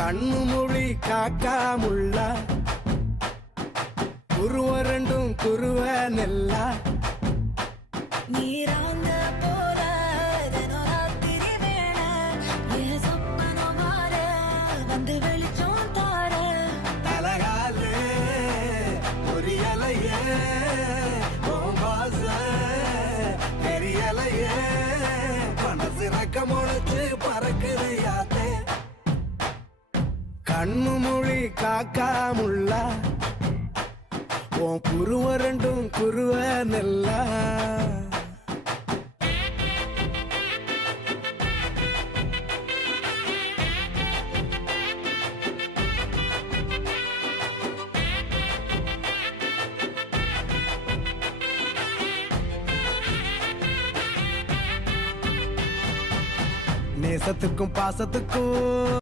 கண்ணு மொழி காக்காமுள்ள குருவ ரெண்டும் குருவ நெல்லா நீராங்க போல தினராத்திரி வேண என் சொப்பனம் மாற வந்து வெளிச்சம் தார தலகாலே பொரியலையே ஓம்பாச பெரியலையே மனசு ரக்க முளைச்சு பறக்குது யாத்தே கண்ணு மொழி காக்காமுள்ள உன் குருவ ரெண்டும் குருவ நெல்லா நேசத்துக்கும் பாசத்துக்கும்